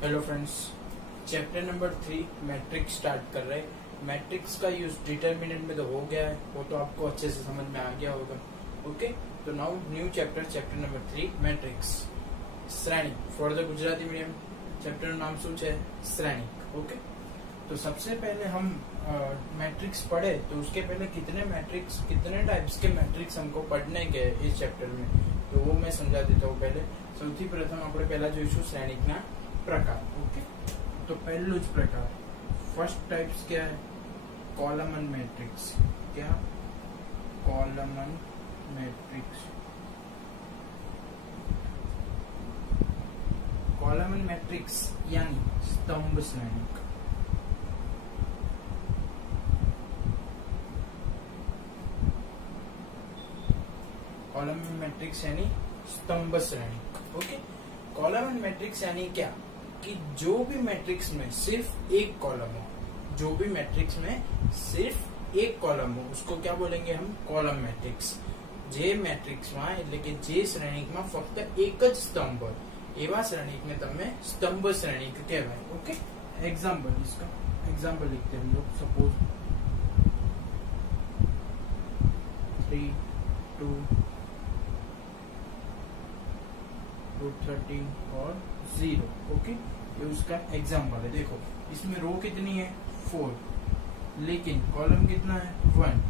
Hello friends, chapter number 3 matrix start कर रहे हैं। मैट्रिक्स का यूज डिटरमिनेंट में तो हो गया है, वो तो आपको अच्छे से समझ में आ गया होगा। ओके, तो now new chapter number 3 matrix श्रेणी for the Gujarati medium. Chapter नाम શું છે? श्रेणी। ओके, तो सबसे पहले हम मैट्रिक्स पढ़े तो उसके पहले कितने टाइप्स के मैट्रिक्स हमको पढ़ने के इस चैप्टर में, तो वो मैं समझा देता हूँ। पहले સૌથી પ્રથમ આપણે પહેલા જોઈશું શ્રેણીકના પ્રકાર। ओके, तो पहलू ज प्रकार फर्स्ट टाइप्स क्या है? Column matrix. क्या? Column matrix. कॉलमन मैट्रिक्स यानी स्तंभ श्रेणिक। कॉलमन मैट्रिक्स यानी स्तंभ श्रेणिक। ओके, कॉलमन मैट्रिक्स यानी क्या कि जो भी मैट्रिक्स में सिर्फ एक कॉलम हो, जो भी मैट्रिक्स में सिर्फ एक कॉलम हो उसको क्या बोलेंगे हम? Column matrix. जे मैट्रिक्स में એટલે કે જે શ્રેણિક માં ફક્ત એક જ સ્તંભ હોય એવા શ્રેણિક में તમે स्तंभ श्रेणिक કહેવાય। ओके, एग्जांपल, इसका एग्जांपल लिखते हैं हम लोग। सपोज 3 2 13 और 0। ओके, ये उसका एग्जाम्पल है। देखो इसमें रो कितनी है? 4, लेकिन कॉलम कितना है? 1।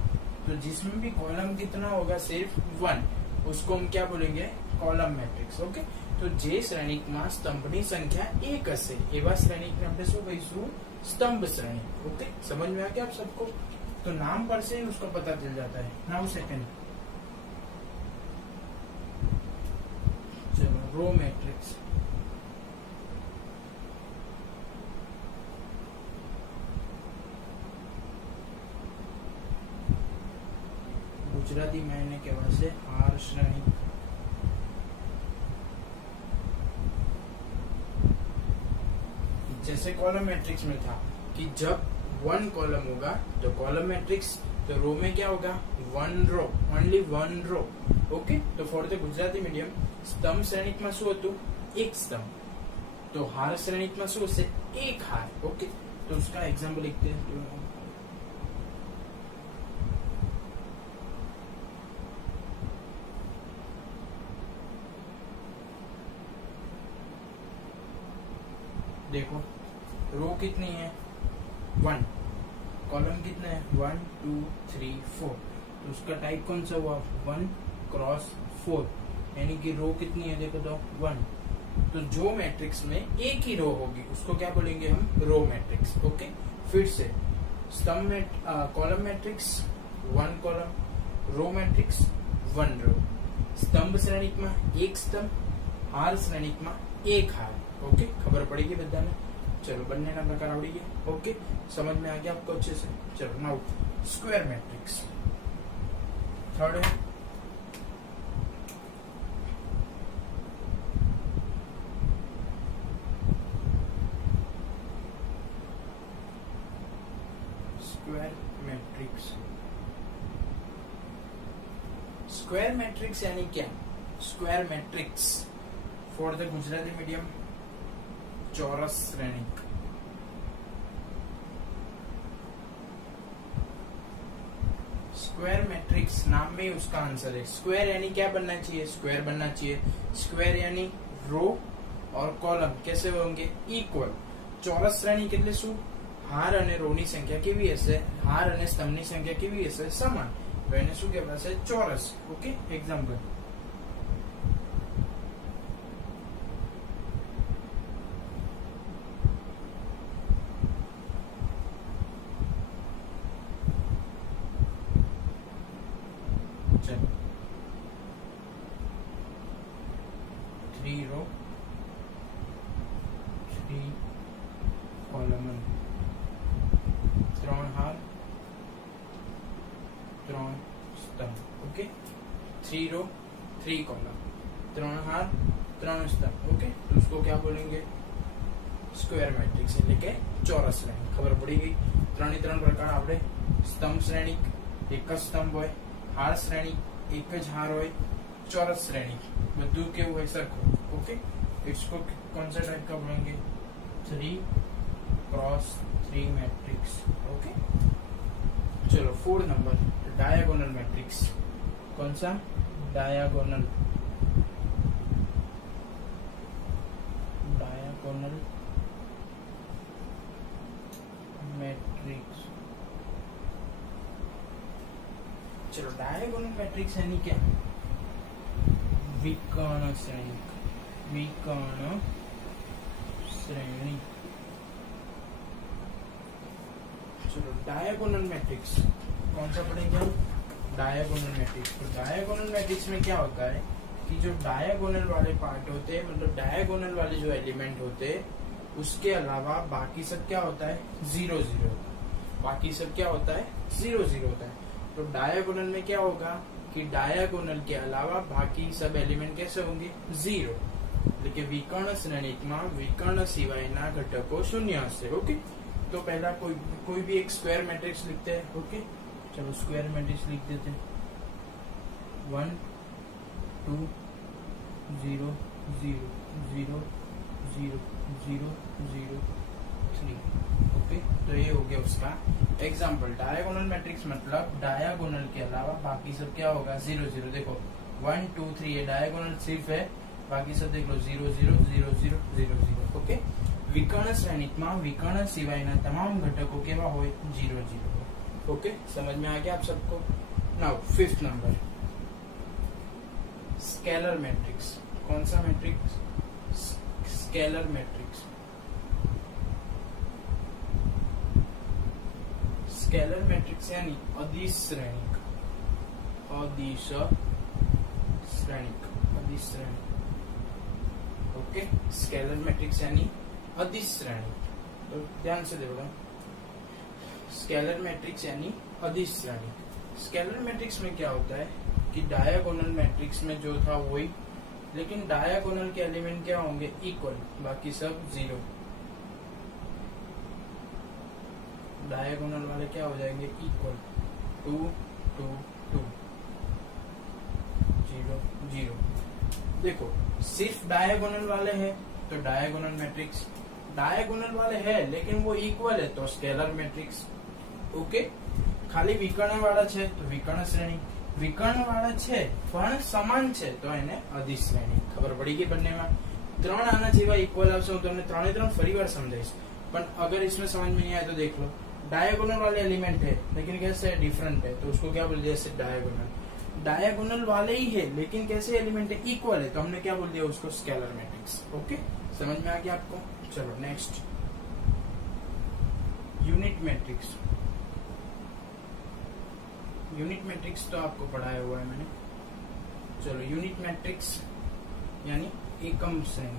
तो जिसमें भी कॉलम कितना होगा? सिर्फ 1, उसको हम क्या बोलेंगे? Column matrix. ओके, तो जे श्रेणिक में स्तंभनी संख्या 1 हशे एवा श्रेणिक ने આપણે શું કહીશું? स्तंभ श्रेणिक। ओके, समझ में आ गया आप सबको? तो नाम पर से उसको पता चल जाता है। Now second, row matrix. Gujarati में એને કહેવાશે હાર શ્રેણી। जैसे कॉलम मैट्रिक्स में था कि जब 1 कॉलम होगा तो कॉलम मैट्रिक्स, तो रो में क्या होगा? 1 रो, ओनली 1 रो। ओके, तो फॉर द गुजराती मीडियम स्तंभ श्रेणिक में શું હતું? एक स्तंभ। तो हार श्रेणिक में શું હશે? एक हार। ओके, तो उसका एग्जांपल लिखते हैं। देखो रो कितनी है? 1, कॉलम कितने हैं? 1 2 3 4। तो उसका टाइप कौन सा हुआ? 1 क्रॉस 4, यानी कि रो कितनी है? देखो तो 1। तो जो मैट्रिक्स में एक ही रो होगी उसको क्या बोलेंगे हम? Row matrix. ओके, फिर से स्तंभ column matrix 1 column, row matrix 1 row. स्तंभ श्रेणिक में एक स्तंभ, हार श्रेणिक में एक हार। ओके, खबर पड़ेगी बधाने? चलो, बनने का प्रकार आवड़ी गया। ओके, समझ में आ गया आपको अच्छे से? चलो, नाउ स्क्वायर मैट्रिक्स थर्ड है। Square matrix. स्क्वायर मैट्रिक्स यानी क्या? Square matrix for the Gujarati medium चौरस श्रेणिक। स्क्वायर मैट्रिक्स नाम में उसका आंसर है। स्क्वायर यानी क्या बनना चाहिए? स्क्वायर बनना चाहिए। स्क्वायर यानी रो और कॉलम कैसे होंगे? इक्वल। चौरस श्रेणिक એટલે શું? હાર અને રોની સંખ્યા કેવી હશે? હાર અને સ્તંભની સંખ્યા કેવી હશે? સમાન। તો એને શું કહેવાશે? ચોરસ। ઓકે, એક્ઝામ્પલ चलो 3 रो 3 कॉलम, 3 हार 3 स्तंभ। ओके, 3 रो 3 कॉलम, 3 हार 3 स्तंभ। ओके, तो उसको क्या बोलेंगे? स्क्वायर मैट्रिक्स એટલે કે ચોરસ શ્રેણી। ખબર પડી ગઈ? 3 પ્રકાર આપણે स्तंभ श्रेणिक एक स्तंभ હોય, हार श्रेणी एक ज हार होय चौरस श्रेणी बधु केवुं होय सरखुं ओके इसको कौन सा टाइप का बोलेंगे 3x3 मैट्रिक्स ओके। चलो 4 नंबर डायगोनल मैट्रिक्स कौन सा डायगोनल मैट्रिक्स। चलो डायगोनल मैट्रिक्स यानी क्या विकर्ण श्रेणी चलो डायगोनल मैट्रिक्स कौन सा पढ़ेंगे हम डायगोनल मैट्रिक्स। तो डायगोनल मैट्रिक्स में क्या होता है कि जो डायगोनल वाले पार्ट होते हैं मतलब डायगोनल वाले जो एलिमेंट होते हैं उसके अलावा बाकी सब क्या होता है 0 0 बाकी सब क्या होता है 0 0 होता है। तो डायगोनल में क्या होगा कि डायगोनल के अलावा बाकी सब एलिमेंट कैसे होंगे 0 लेकिन विकर्ण श्रेणीમાં विकर्ण सिवायना घटको शून्य हशे ओके। तो पहला कोई भी एक स्क्वायर मैट्रिक्स लिखते हैं ओके। चलो स्क्वायर मैट्रिक्स लिख देते हैं 1 2 0 0 0 0 0 0 3 ओके। तो ये हो गया उसका एग्जाम्पल। डायगोनल मैट्रिक्स मतलब डायगोनल के अलावा बाकी सब क्या होगा 0 0। देखो 1 2 3 ये डायगोनल सिर्फ है बाकी सब देख लो 0 0 0 0 0 0 ओके। विकर्ण श्रेणीમાં विकर्ण सिवायना तमाम घटकों केवा होय 0 0 ओके। समझ में आ गया आप सबको। Now 5th number scalar matrix कौन सा matrix scalar matrix. Scalar matrix यानी अदिश श्रेणिक ओके। स्केलर मैट्रिक्स यानी अदिश श्रेणी। तो ध्यान से देखो स्केलर मैट्रिक्स यानी अदिश श्रेणी। स्केलर मैट्रिक्स में क्या होता है कि डायगोनल मैट्रिक्स में जो था वही लेकिन डायगोनल के एलिमेंट क्या होंगे इक्वल बाकी सब 0। डायगोनल वाले क्या हो जाएंगे इक्वल 2 2 2 0 0। देखो सिर्फ डायगोनल वाले हैं तो डायगोनल मैट्रिक्स डायगोनल वाले हैं लेकिन वो इक्वल है तो स्केलर मैट्रिक्स ओके। खाली विकर्ण वाला है तो विकर्ण श्रेणी विकर्ण वाला है पण समान है तो એને અદિશ શ્રેણી। ખબર પડી ગઈ બંને में 3 આના જેવા इक्वल આવશે હું તમને 3 3 ફરીવાર સમજાવીશ પણ अगर इसमें समझ में नहीं आया तो देख लो डायगोनल वाले एलिमेंट है लेकिन कैसे डिफरेंट है तो उसको क्या बोल दिया जैसे डायगोनल डायगोनल वाले ही है लेकिन कैसे एलिमेंट है इक्वल है तो हमने क्या बोल दिया उसको स्केलर मैट्रिक्स ओके। समझ में आ गया आपको। चलो next unit matrix. Unit matrix तो आपको पढ़ाया हुआ है मैंने। चलो यूनिट मैट्रिक्स यानी एकम श्रेणी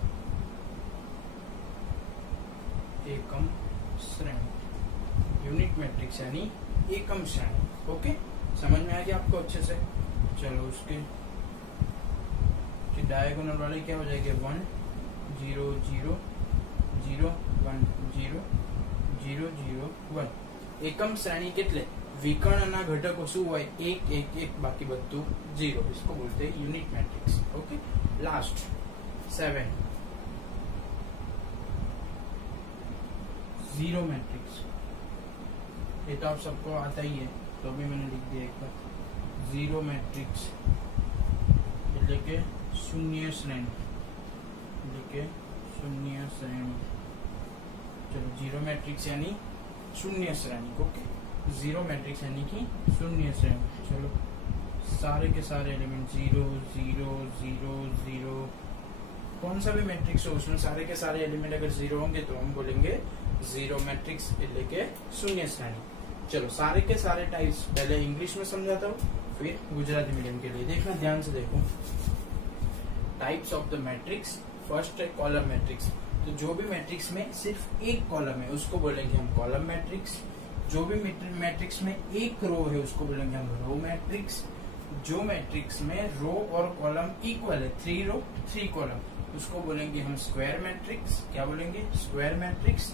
यूनिट मैट्रिक्स यानी एकम श्रेणी ओके। समझ में आ गया आपको अच्छे से। चलो उसके डायगोनल वाले क्या हो जाएंगे 1 0 0 0 1 0 0 0 1। एकम श्रेणी કેટલે विकर्ण घटको शू हो 1 1 1 बाकी बधु 0 इसको बोलते हैं unit matrix okay. Last 7 zero matrix. ये तो आप सबको आता ही है तो भी मैंने लिख दिया एक बार जीरो मैट्रिक्स એટલે કે शून्य श्रेणी चलो जीरो मैट्रिक्स यानी शून्य श्रेणी ओके। जीरो मैट्रिक्स यानी कि शून्य श्रेणी। चलो सारे के सारे एलिमेंट 0 0 0 0 कौन सा भी मैट्रिक्स हो उसमें सारे के सारे एलिमेंट अगर 0 होंगे तो हम बोलेंगे जीरो मैट्रिक्स એટલે કે शून्य श्रेणी। चलो सारे के सारे टाइप्स पहले इंग्लिश में समझाता हूँ फिर गुजराती मीडियम के लिए देखना ध्यान से देखो। Types of the matrix first है कॉलम मैट्रिक्स। तो जो भी मैट्रिक्स में सिर्फ एक कॉलम है उसको बोलेंगे हम कॉलम मैट्रिक्स। जो भी मैट्रिक्स में एक रो है उसको बोलेंगे हम रो मैट्रिक्स। जो मैट्रिक्स में रो और कॉलम इक्वल है 3 रो 3 कॉलम उसको बोलेंगे हम स्क्वायर मैट्रिक्स। क्या बोलेंगे स्क्वायर मैट्रिक्स।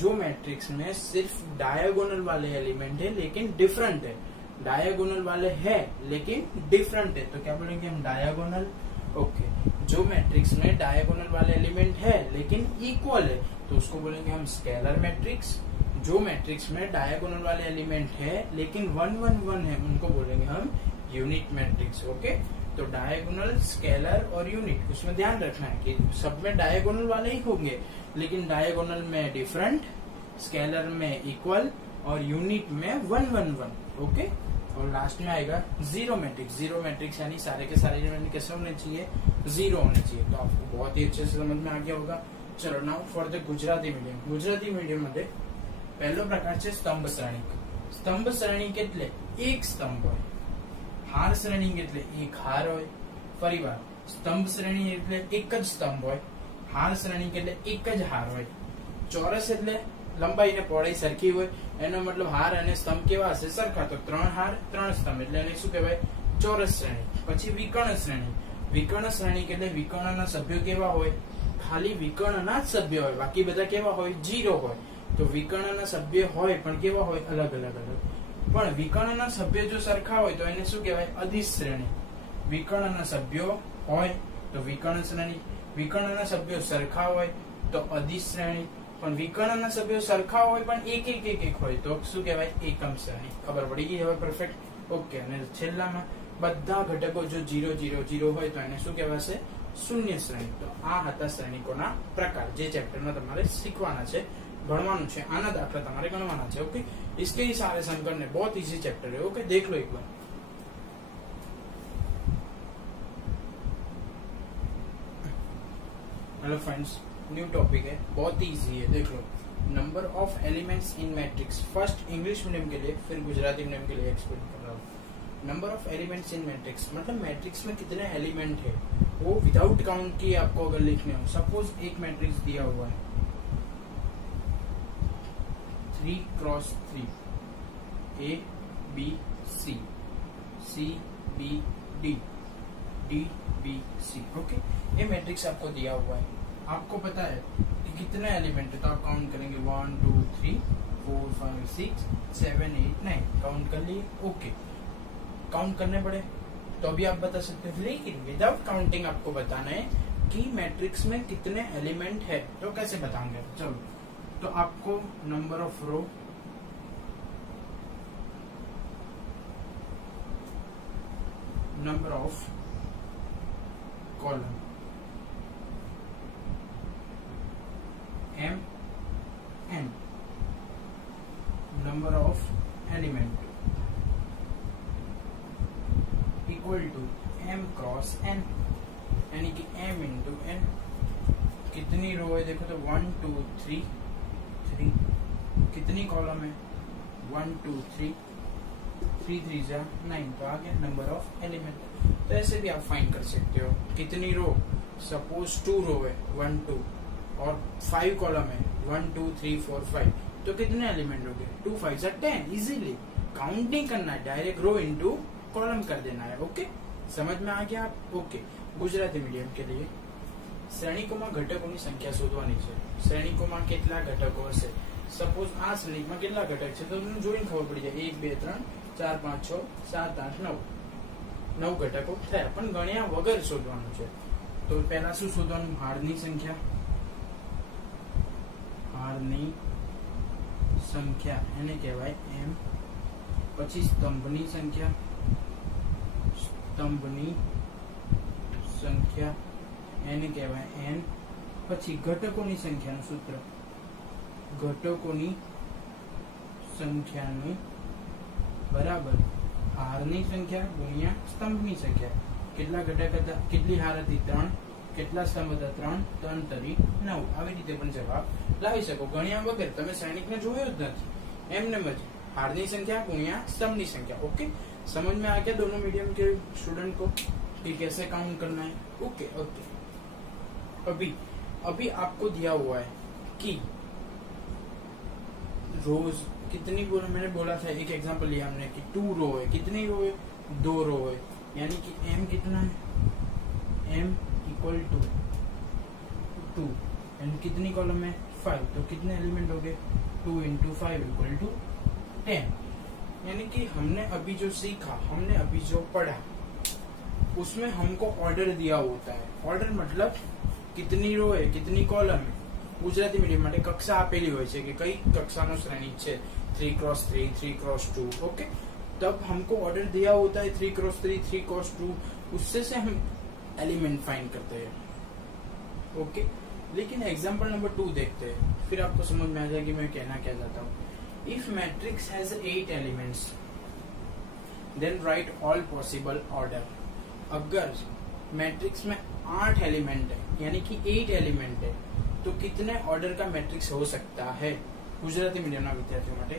जो मैट्रिक्स में सिर्फ डायगोनल वाले एलिमेंट है लेकिन डिफरेंट है डायगोनल वाले है लेकिन डिफरेंट है, तो क्या बोलेंगे हम डायगोनल। ओके, जो मैट्रिक्स में डायगोनल वाले एलिमेंट है लेकिन इक्वल है तो उसको बोलेंगे हम स्केलर मैट्रिक्स। जो मैट्रिक्स में डायगोनल वाले एलिमेंट है लेकिन 1 1 1 है उनको बोलेंगे हम यूनिट मैट्रिक्स। ओके, तो डायगोनल, स्केलर और यूनिट, उसमें ध्यान रखना है कि सब में डायगोनल वाले ही होंगे लेकिन डायगोनल में डिफरेंट, स्केलर में इक्वल और यूनिट में 1 1 1। ओके, और लास्ट में आएगा जीरो मैट्रिक्स। जीरो मैट्रिक्स यानी सारे के सारे एलिमेंट कैसे होने चाहिए, जीरो होने चाहिए। तो आपको बहुत ही अच्छे से समझ में आ गया होगा। चलो now for the Gujarati medium. Gujarati medium मध्ये पहलो प्रकार है स्तंभ श्रेणी। स्तंभ श्रेणी केटले एक स्तंभ होय, हार श्रेणी केटले एक हार होय। फरीवार स्तंभ श्रेणी एटले एक ज स्तंभ होय, हार श्रेणी केटले एक ज हार होय। ચોરસ એટલે લંબાઈ ને પહોળાઈ સરખી હોય, એનો મતલબ હાર અને સ્તંભ કેવા હશે, સરખા। તો 3 હાર 3 સ્તંભ એટલે એને શું કહેવાય, ચોરસ શ્રેણી। પછી વિકર્ણ શ્રેણી। વિકર્ણ શ્રેણી એટલે વિકર્ણના સભ્યો કેવા હોય, ખાલી વિકર્ણના જ સભ્ય હોય, બાકી બધા કેવા હોય, જીરો હોય। તો વિકર્ણના સભ્ય હોય પણ કેવા હોય, અલગ અલગ અલગ। પણ વિકર્ણના સભ્ય જો સરખા હોય તો એને શું કહેવાય, અદિશ શ્રેણી। વિકર્ણના સભ્યો હોય તો વિકર્ણ શ્રેણી, વિકર્ણના સભ્યો સરખા હોય તો અદિશ શ્રેણી, પણ વિકર્ણના સભ્યો સરખા હોય પણ એક એક એક એક હોય તો શું કહેવાય, એકમ શ્રેણી। ખબર પડી ગઈ હવે પરફેક્ટ। ઓકે, અને છેલ્લામાં બધા ઘટકો જો 0 0 0 હોય તો એને શું કહેવાશે, શૂન્ય શ્રેણી। તો આ હતા શ્રેણીકોના પ્રકાર, જે ચેપ્ટરમાં તમારે શીખવાના છે, ભણવાનું છે। આના દાખલા તમારે ગણવાના છે। ओके, इसके ही सारे संकट ने बहुत इजी चैप्टर है। ओके, देख लो एक बार। हेलो फ्रेंड्स, न्यू टॉपिक है, बहुत ही इजी है, देख लो। Number of elements in matrix, first English medium के लिए फिर गुजराती मीडियम के लिए एक्सप्लेन कर रहा हूँ। Number of elements in matrix मतलब मैट्रिक्स में कितने एलिमेंट है वो विदाउट काउंट किए आपको अगर लिखने हो। सपोज एक मैट्रिक्स दिया हुआ है 3 cross 3, A B C, C B D, D B C। Okay, ये मैट्रिक्स आपको दिया हुआ है, आपको पता है कि कितने एलिमेंट है तो आप काउंट करेंगे 1 2 3 4 5 6 7 8 9, काउंट कर लिए। ओके, काउंट करने पड़े तो अभी आप बता सकते हो, लेकिन विदाउट काउंटिंग आपको बताना है कि मैट्रिक्स में कितने एलिमेंट है। तो कैसे बताएंगे, चलो। तो आपको number of row, number of column M N, number of element equal to M cross N, यानी कि M into N। कितनी रो है देखो तो 1 2 3 3, कितनी कॉलम है 1 2 3 3 3 जा 9, तो आ गया नंबर ऑफ एलिमेंट। तो ऐसे भी आप फाइंड कर सकते हो कितनी रो, सपोज 2 रो है 1 2 और 5 कॉलम है 1 2 3 4 5, तो कितने एलिमेंट हो गए, 2 5 जा 10। इजीली काउंट नहीं करना है, डायरेक्ट रो इनटू कॉलम कर देना है। ओके, समझ में आ गया आप। ओके, गुजराती मीडियम के लिए શ્રેણીકોમાં ઘટકોની સંખ્યા શોધવાની છે। શ્રેણીકોમાં કેટલા ઘટકો હશે, સપોઝ આ શ્રેણીમાં કેટલા ઘટક છે તો તમને જોઈને ખબર પડી જાય, 1 2 3 4 5 6 7 8 9, 9 ઘટકો થયા, પણ ગણ્યા વગર શોધવાનું છે। તો પહેલા શું શોધવાનું, હારની સંખ્યા, હારની સંખ્યા એને કહેવાય m, પછી સ્તંભની સંખ્યા, સ્તંભની સંખ્યા એને કહેવાય n, પછી ઘટકોની સંખ્યાનું સૂત્ર, ઘટકોની સંખ્યાનું બરાબર હારની સંખ્યા ગુણ્યા સ્તંભની સંખ્યા। કેટલા ઘટક હતા, કેટલી હાર હતી 3, કેટલા સ્તંભ હતા 3, 3 તરી 9। આવી રીતે પણ જવાબ લાવી શકો ગણ્યા વગર। તમે સૈનિકને જોયો જ નથી, એમને જ हारनी संख्या गुणिया स्तंभनी संख्या। ओके, समझ में आ गया दोनों मीडियम के स्टूडेंट को कि कैसे काउंट करना है। ओके ओके, अभी आपको दिया हुआ है कि रोज कितनी मैंने बोला था, एक एग्जांपल लिया हमने कि 2 रो है, कितनी रो है 2 रो है, यानी कि m कितना है, m इक्वल टू 2 एंड कितनी कॉलम है 5, तो कितने एलिमेंट हो गए 2 into 5 इक्वल टू 10। यानी कि हमने अभी जो सीखा, हमने अभी जो पढ़ा, उसमें हमको ऑर्डर दिया होता है। ऑर्डर मतलब कितनी रो है, कितनी कॉलम है। गुजराती मीडियम માટે કક્ષા આપેલી હોય છે કે કઈ કક્ષાનો શ્રેણી છે, 3x3, 3x2, ओके। तब हमको ऑर्डर दिया होता है 3x3, 3x2, उससे से हम एलिमेंट फाइंड करते हैं, ओके। लेकिन एग्जांपल नंबर 2 देखते हैं, फिर आपको समझ में आ जाएगी मैं कहना क्या चाहता हूँ। If matrix has 8 elements then right all possible order. अगर मैट्रिक्स में 8 एलिमेंट है यानी कि 8 एलिमेंट है तो कितने ऑर्डर का मैट्रिक्स हो सकता है। गुजराती मीडियम विद्यार्थियों માટે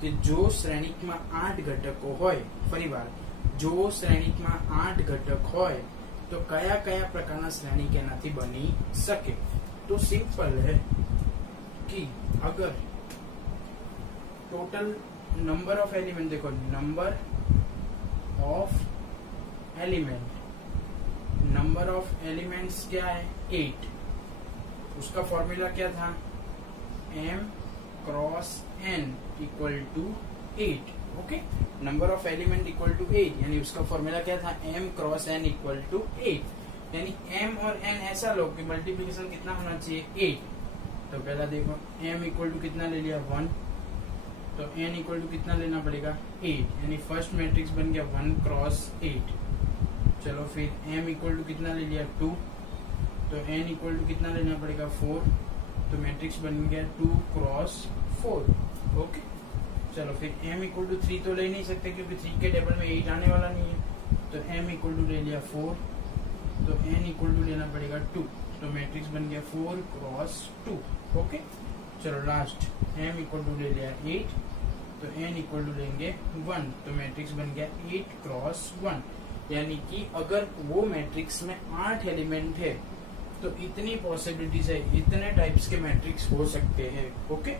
कि जो श्रेणिक में 8 घटकों होय, फरीवार जो श्रेणिक में 8 घटक होय तो कया कया प्रकारना श्रेणिक एनाथी बनी सके। तो सिंपल है कि अगर टोटल नंबर ऑफ एलिमेंट देखो, नंबर ऑफ एलिमेंट्स क्या है 8, उसका फॉर्मूला क्या था m cross n equal to 8, okay. Number of element equal to 8 यानी उसका फॉर्मूला क्या था m cross n equal to 8, यानी m और n ऐसा लो कि मल्टीप्लिकेशन कितना होना चाहिए 8। तो पहला देखो m इक्वल टू कितना ले लिया 1, तो n इक्वल टू कितना लेना पड़ेगा 8, यानी फर्स्ट मैट्रिक्स बन गया 1 क्रॉस 8। चलो फिर m इक्वल टू कितना ले लिया 2, तो n इक्वल टू कितना लेना पड़ेगा 4, तो मैट्रिक्स बन गया 2 क्रॉस 4, ओके। चलो फिर m इक्वल टू 3 तो ले नहीं सकते क्योंकि 3 के टेबल में 8 आने वाला नहीं है, तो m इक्वल टू ले लिया 4, तो n इक्वल टू लेना पड़ेगा 2, तो मैट्रिक्स बन गया 4 क्रॉस 2, ओके। चलो लास्ट m इक्वल टू ले लिया 8, तो n इक्वल टू लेंगे 1, तो मैट्रिक्स बन गया 8 क्रॉस 1। यानी कि अगर वो मैट्रिक्स में 8 एलिमेंट है तो इतनी पॉसिबिलिटीज है, इतने टाइप्स के मैट्रिक्स हो सकते हैं, ओके।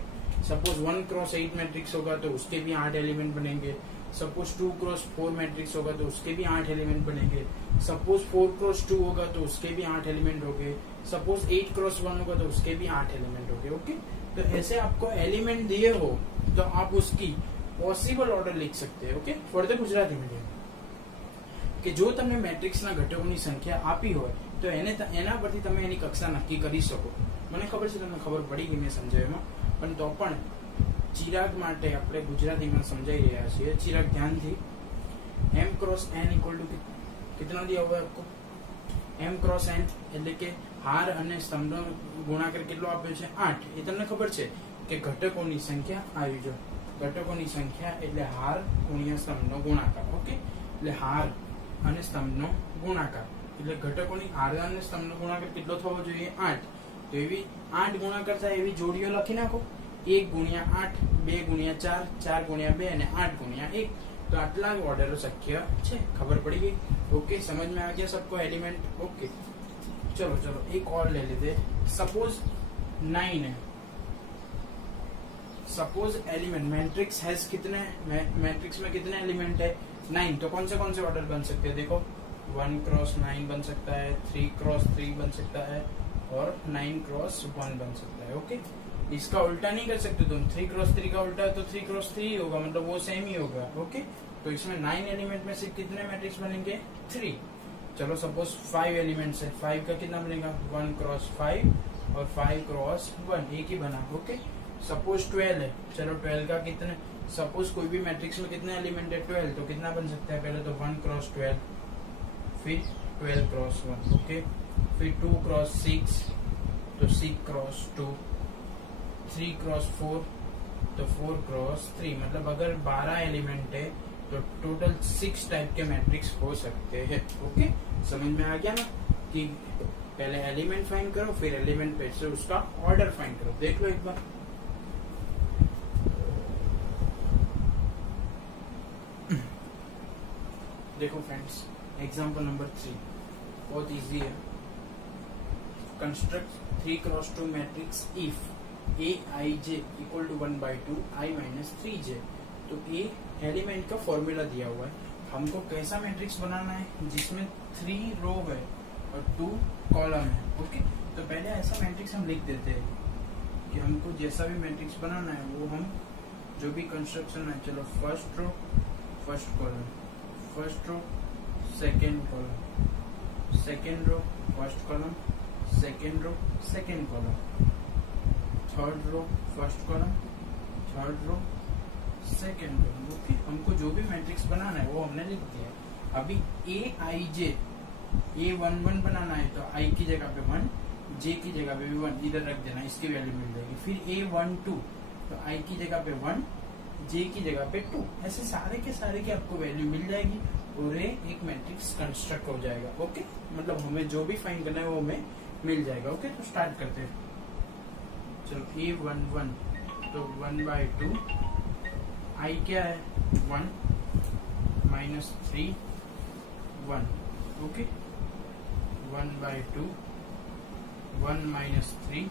सपोज 1 क्रॉस 8 मैट्रिक्स होगा तो उसके भी 8 एलिमेंट बनेंगे। सपोज 2 क्रॉस 4 मैट्रिक्स होगा तो उसके भी 8 एलिमेंट बनेंगे। सपोज 4 क्रॉस 2 होगा तो उसके भी 8 एलिमेंट होंगे। सपोज 8 क्रॉस 1 होगा तो उसके भी 8 एलिमेंट होंगे, ओके। तो ऐसे आपको एलिमेंट दिए हो तो आप उसकी पॉसिबल ऑर्डर लिख सकते हैं, okay, for the Gujarati medium. કે જો તમને મેટ્રિક્સના ઘટકોની સંખ્યા આપી હોય તો એના પરથી તમે એની કક્ષા નક્કી કરી શકો। મને ખબર છે તમને ખબર પડી ગઈ મેં સમજાવ્યામાં, પણ તો પણ ચિરાગ માટે આપણે ગુજરાતીમાં સમજાઈ રહ્યા છીએ। ચિરાગ ध्यानથી m cross n equal to कितना दिया हुआ है आपको m क्रॉस n એટલે કે હાર અને સ્તંભનો ગુણાકાર કેટલો આપ્યો છે 8। એ તમને ખબર છે કે ઘટકોની સંખ્યા આવી જો ઘટકોની સંખ્યા એટલે હાર ગુણ્યા સ્તંભનો ગુણાકાર, ઓકે। એટલે હાર અને સ્તંભનો ગુણાકાર એટલે ઘટકોની હાર અને સ્તંભનો ગુણાકાર કેટલો થવો જોઈએ 8। તો એવી 8 ગુણાકાર થાય એવી જોડીઓ લખી નાખો, 1 ગુણ્યા 8, 2 ગુણ્યા 4, 4 ગુણ્યા 2 અને 8 ગુણ્યા 1। तो आटला ऑर्डर शक्य है, खबर पड़ी गई, ओके। समझ में आ गया सबको एलिमेंट, ओके। चलो चलो एक और ले लेते। सपोज 9 है, सपोज एलिमेंट मैट्रिक्स हैज कितने, मैट्रिक्स में कितने एलिमेंट है 9, तो कौन से ऑर्डर बन सकते हैं देखो 1 क्रॉस 9 बन सकता है, 3 क्रॉस 3 बन सकता है और 9 क्रॉस 1 बन सकता है, ओके। इसका उल्टा नहीं कर सकते तुम, 3 क्रॉस 3 का उल्टा तो 3 क्रॉस 3 होगा, मतलब वो सेम ही होगा, ओके। तो इसमें 9 एलिमेंट में से कितने मैट्रिक्स बनेंगे 3। चलो सपोज 5 एलिमेंट्स है, 5 का कितना बनेगा 1 क्रॉस 5 और 5 क्रॉस 1, एक ही बना, ओके। सपोज 12 है, चलो 12 का कितने, सपोज कोई भी मैट्रिक्स में कितने एलिमेंट है 12, तो कितना बन सकता है पहले तो 1 क्रॉस 12, फिर 12 क्रॉस 1, ओके। फिर 2 क्रॉस 6 तो 6 क्रॉस 2, 3 क्रॉस 4 तो 4 क्रॉस 3, मतलब अगर 12 एलिमेंट है तो टोटल 6 टाइप के मैट्रिक्स हो सकते हैं, ओके। समझ में आ गया ना कि पहले एलिमेंट फाइंड करो फिर एलिमेंट पे से उसका ऑर्डर फाइंड करो। देख लो एक बार, देखो फ्रेंड्स एग्जांपल नंबर 3 बहुत इजी है। Construct 3 cross 2 matrix if aij equal to 1/2 i minus 3j। तो ए एलिमेंट का फॉर्मूला दिया हुआ है, हमको कैसा मैट्रिक्स बनाना है जिसमें 3 रो है और 2 कॉलम है, ओके। तो पहले ऐसा मैट्रिक्स हम लिख देते हैं कि हमको जैसा भी मैट्रिक्स बनाना है वो हम जो भी कंस्ट्रक्शन है, चलो first row first column, first row second column, second row first column, second row second column, third row first column, third row second row. Okay, हमको जो भी मैट्रिक्स बनाना है वो हमने लिख दिया है। अभी ए आई जे A11 बनाना है तो I की जगह पे 1, J की जगह पे भी 1 इधर रख देना, इसकी वैल्यू मिल जाएगी। फिर A12 तो I की जगह पे 1, J की जगह पे 2, ऐसे सारे के सारे की आपको वैल्यू मिल जाएगी और एक मैट्रिक्स कंस्ट्रक्ट हो जाएगा। ओके, मतलब हमें जो भी फाइंड करना है वो हमें मिल जाएगा। ओके, तो स्टार्ट करते हैं। चलो A11 तो 1/2, I क्या है 1 -3 1। ओके, 1/2 1 -3,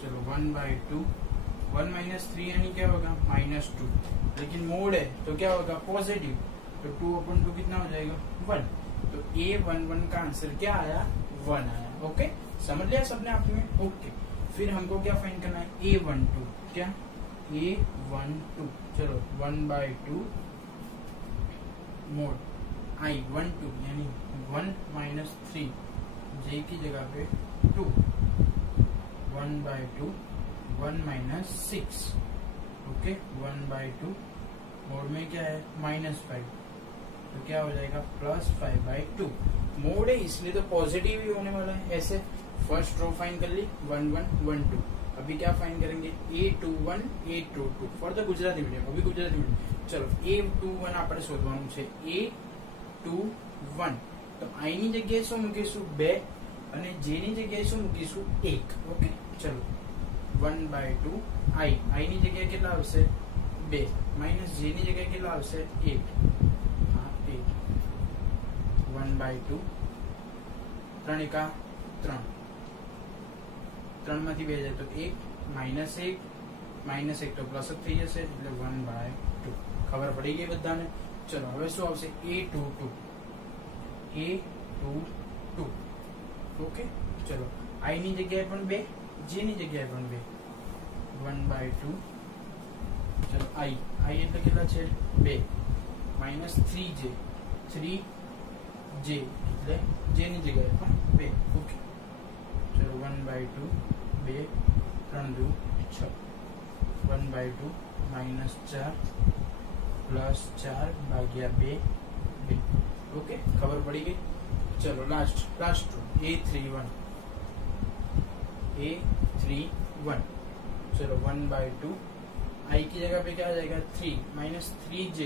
चलो 1/2 1 -3 यानी क्या होगा -2, लेकिन मोड है तो क्या होगा पॉजिटिव, तो 2/2 कितना हो जाएगा 1। तो A11 का आंसर क्या आया 1 आया। ओके, समझ लिया सबने आपने। ओके, फिर हमको क्या फाइंड करना है A12, क्या A12, चलो 1/2 मोड I12 यानी 1 -3, J की जगह पे 2, 1/2 1 -6। ओके, 1/2 मोड में क्या है -5, तो क्या हो जाएगा +5/2। मोड है इसलिए तो पॉजिटिव ही होने वाला है। ऐसे फर्स्ट रो फाइंड कर ली 1 1 1 2। अभी क्या फाइंड करेंगे A21 A22 for the Gujarati medium. अभी गुजराती मीडियम, चलो A21 આપણે શોધવાનું છે A21 તો I ની જગ્યાએ શું મૂકીશું 2 અને J ની જગ્યાએ શું મૂકીશું 1। ઓકે, ચલો 1/2 I ની જગ્યાએ કેટલા આવશે 2 માઈનસ J ની જગ્યાએ કેટલા આવશે 1। હા 1 1/2 3 एका 3 3 માંથી 2 જાય તો 1 -1 તો પ્લસ જ થઈ જશે એટલે 1/2। ખબર પડી ગઈ બધાને। ચલો હવે શું આવશે A22 ओके, चलो I ની જગ્યાએ પણ 2, J ની જગ્યાએ પણ 2, 1/2। ચલો I એટલે કેટલા છે 2 -3J 3J એટલે J ની જગ્યાએ પણ 2। ઓકે, ચલો 1/2 2 3 2 6 1/2 -4 +4 ભાગ્યા 2 2। ओके, खबर पड़ी गई। चलो लास्ट A31 चलो 1/2 I की जगह पे क्या आ जाएगा 3 -3J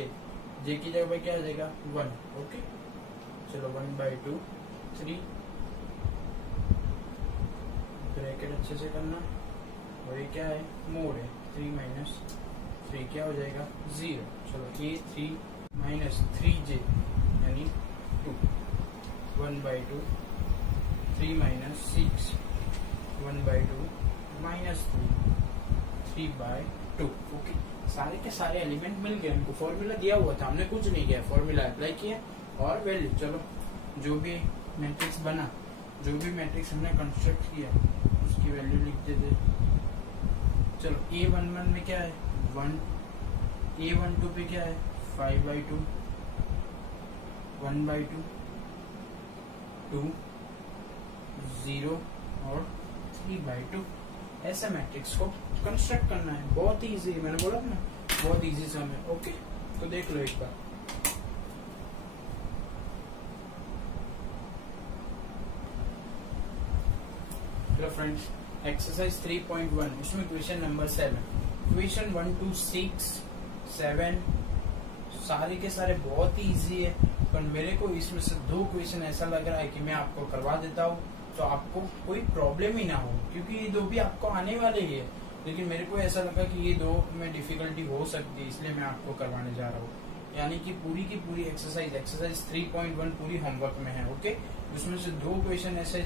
J की जगह पे क्या आ जाएगा 1। ओके, चलो 1/2 3 ब्रैकेट अच्छे से करना, और ये क्या है मोड है 3 - 3 क्या हो जाएगा 0। चलो A3 -3J यानी 2 1/2 3 - 6 1/2 -3 ओके, सारे के सारे एलिमेंट मिल गए हमको। फॉर्मूला दिया हुआ था, हमने कुछ नहीं किया, फॉर्मूला अप्लाई किया और वैल्यू। चलो जो भी मैट्रिक्स बना, जो भी मैट्रिक्स हमने कंस्ट्रक्ट किया उसकी वैल्यू लिख देते। चलो A11 में क्या है 1, A12 पे क्या है 5/2 1/2 2 0 और 3/2। ऐसे मैट्रिक्स को कंस्ट्रक्ट करना है, बहुत ही इजी। मैंने बोला ना बहुत इजी सम है। ओके, तो देख लो एक बार। चलो फ्रेंड्स, एक्सरसाइज 3.1 इसमें क्वेश्चन नंबर 7, क्वेश्चन 1 to 6 7 सारे के सारे बहुत ही इजी है, पर मेरे को इसमें से 2 क्वेश्चन ऐसा लग रहा है कि मैं आपको करवा देता हूँ तो आपको कोई प्रॉब्लम ही ना हो, क्योंकि ये 2 भी आपको आने वाले ही है। लेकिन मेरे को ऐसा लगा कि ये 2 में डिफिकल्टी हो सकती है, इसलिए मैं आपको करवाने जा रहा हूँ। यानी कि पूरी की पूरी एक्सरसाइज 3.1 पूरी होमवर्क में है। ओके, उसमें से 2 क्वेश्चन ऐसे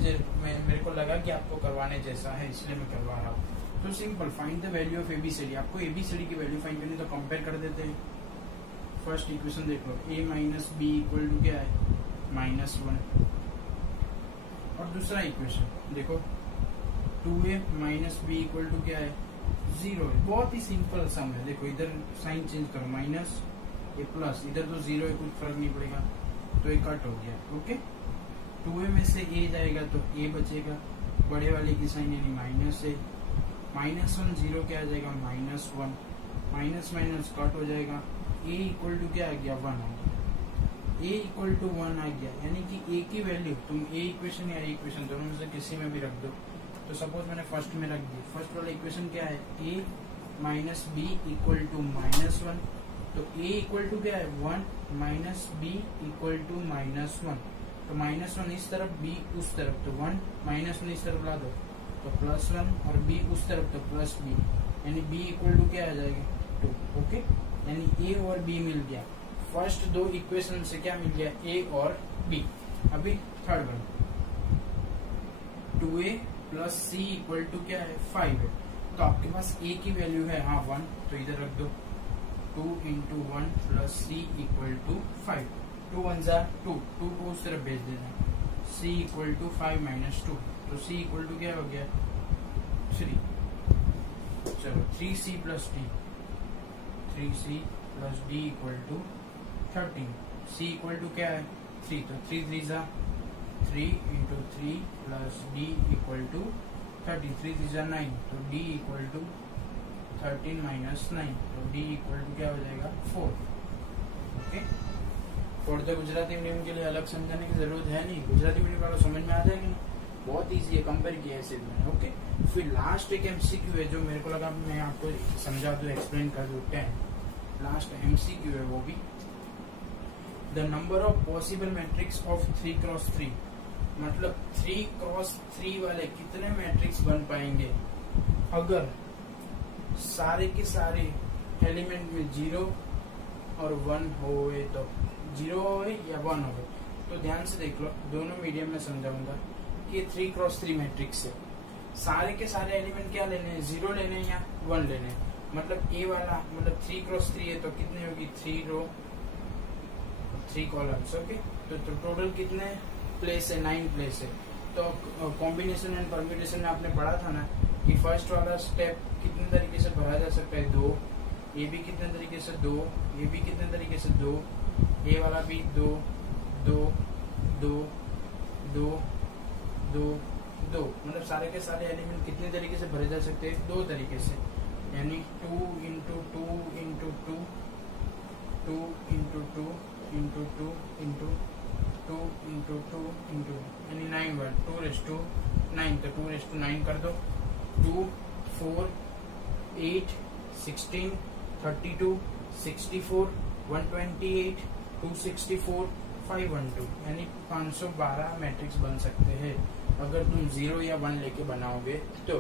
मेरे को लगा कि आपको करवाने जैसा है, इसलिए मैं करवा रहा हूँ। तो simple, find the value of ABCD। आपको ABCD की वैल्यू फाइंड करनी, तो कंपेयर कर देते हैं। फर्स्ट इक्वेशन देख लो, A - B इक्वल टू क्या है -1। और दूसरा इक्वेशन देखो 2A - B इक्वल टू क्या है 0 है। बहुत ही सिंपल सम है। देखो इधर साइन चेंज करो, माइनस ये प्लस, इधर तो 0 है, कुछ फर्क नहीं पड़ेगा, तो ये कट हो गया। ओके, 2a में से a जाएगा तो a बचेगा, बड़े वाले की साइन यानी माइनस है, -1 0 क्या आ जाएगा -1, माइनस माइनस कट हो जाएगा, a इक्वल टू क्या आ गया 1 आ गया, a इक्वल टू 1 आ गया, यानी कि a की वैल्यू तुम a इक्वेशन या a इक्वेशन दोनों में से किसी में भी रख दो। तो सपोज मैंने फर्स्ट में रख दी, फर्स्ट वाला इक्वेशन क्या है a minus b equal to -1, तो a इक्वल टू क्या है 1 माइनस b इक्वल टू -1, तो -1 इस तरफ b उस तरफ, तो 1 -1 इस तरफ ला दो तो +1 और b उस तरफ तो +b, यानी b इक्वल टू क्या आ जाएगा 2। ओके, यानी a और b मिल गया। फर्स्ट दो इक्वेशन से क्या मिल गया a और b। अभी third one 2a plus c equal to क्या है 5 है, तो आपके पास a की वैल्यू है 1, तो इधर रख दो 2 × 1 प्लस c इक्वल टू 5, 2 1 जा 2, 2 को उस तरफ भेज देना, c इक्वल टू 5 - 2, तो c इक्वल टू क्या हो गया 3। चलो 3c plus d, 3c plus d equal to 13, c equal to क्या है 3, तो 3 3 जा 3 × 3 प्लस d इक्वल टू 13, 3 3 जा 9, तो d इक्वल टू 13 - 9, तो d इक्वल टू क्या हो जाएगा 4। ओके, और तो गुजराती मीडियम के लिए अलग समझाने की जरूरत है नहीं, गुजराती मीडियम वालों समझ में आ जाएगा ना, बहुत इजी है, कंपेयर किया है सिर्फ मैंने। ओके, फिर लास्ट एक एमसीक्यू है जो मेरे को लगा मैं आपको समझा दूं, एक्सप्लेन कर दूं। 10 लास्ट एमसीक्यू है, वो भी the number of possible matrix of 3×3, मतलब 3×3 वाले कितने मैट्रिक्स बन पाएंगे अगर सारे के सारे एलिमेंट में 0 और 1 होए, तो 0 होए या 1 होए। तो ध्यान से देख लो, दोनों मीडियम में समझाऊंगा कि 3×3 मैट्रिक्स है, सारे के सारे एलिमेंट क्या लेने हैं 0 लेने हैं या 1 लेने हैं। मतलब ए वाला मतलब 3×3 है तो कितनी होगी 3 रो 3 कॉलम्स। ओके, तो टोटल कितने प्लेस है 9 प्लेस है। तो कॉम्बिनेशन एंड परम्यूटेशन में आपने पढ़ा था ना कि फर्स्ट वाला स्टेप कितने तरीके से भरा जा सकता है 2, ये भी कितने तरीके से 2, ये भी कितने तरीके से 2, ये वाला भी 2 2 2 2 2 2, मतलब सारे के सारे एलिमेंट कितने तरीके से भरे जा सकते हैं 2 तरीके से, यानी 2 × 2 × 2 2 × 2 × 2 × 2 × 2 × यानी 9 1 2⁹9, तो 2⁹9 कर दो, 2 4 8 16 32 64 128 264 512, यानी 512 मैट्रिक्स बन सकते हैं अगर तुम 0 या 1 लेके बनाओगे। तो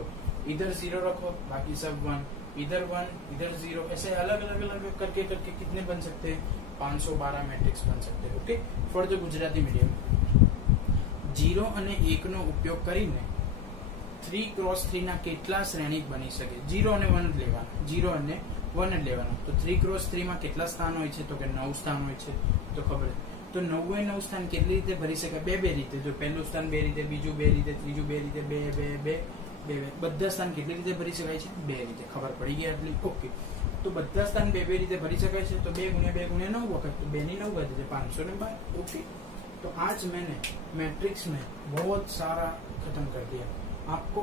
इधर 0 रखो, बाकी सब 1, इधर 1 इधर 0, ऐसे अलग अलग करके कितने बन सकते हैं 512 मैट्रिक्स बन सकते हैं। Okay, for the Gujarati medium 0 અને 1 નો ઉપયોગ કરીને 3×3 ના કેટલા શ્રેણિક બની શકે। 0 અને 1 લેવાના, 0 અને 1 જ લેવાના। તો 3×3 માં કેટલા સ્થાન હોય છે, તો કે 9 સ્થાન હોય છે, તો ખબર છે। તો 9 સ્થાન કેટલી રીતે ભરી શકાય, બે રીતે। જો પહેલું સ્થાન 2 રીતે, બીજું 2 રીતે, ત્રીજું 2 રીતે, 2 2 2 2 બધા સ્થાન કેટલી રીતે ભરી શકાય છે 2 રીતે। ખબર પડી ગઈ આટલી? ઓકે, तो બધા સ્થાન 2 2 રીતે ભરી શકાય છે। તો 2 × 2 × 9 વખત, तो 2 ની 9 વધે 512। ओके, तो आज मैंने मैट्रिक्स में बहुत सारा खत्म कर दिया। आपको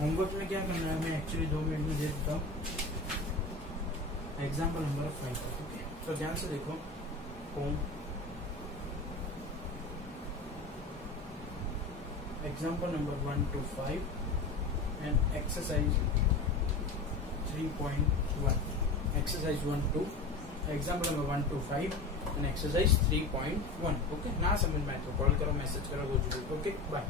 होमवर्क में क्या करना है, मैं एक्चुअली 2 मिनट में दे देता हूँ। एग्जाम्पल नंबर 5 का, ओके, तो ध्यान से देखो। Home example number 1 to 5 and exercise 3.1, exercise 1 to example number 1 to 5 and exercise 3.1। Okay, ना समझ में आए तो कॉल करो, मैसेज करो, ओके बाय।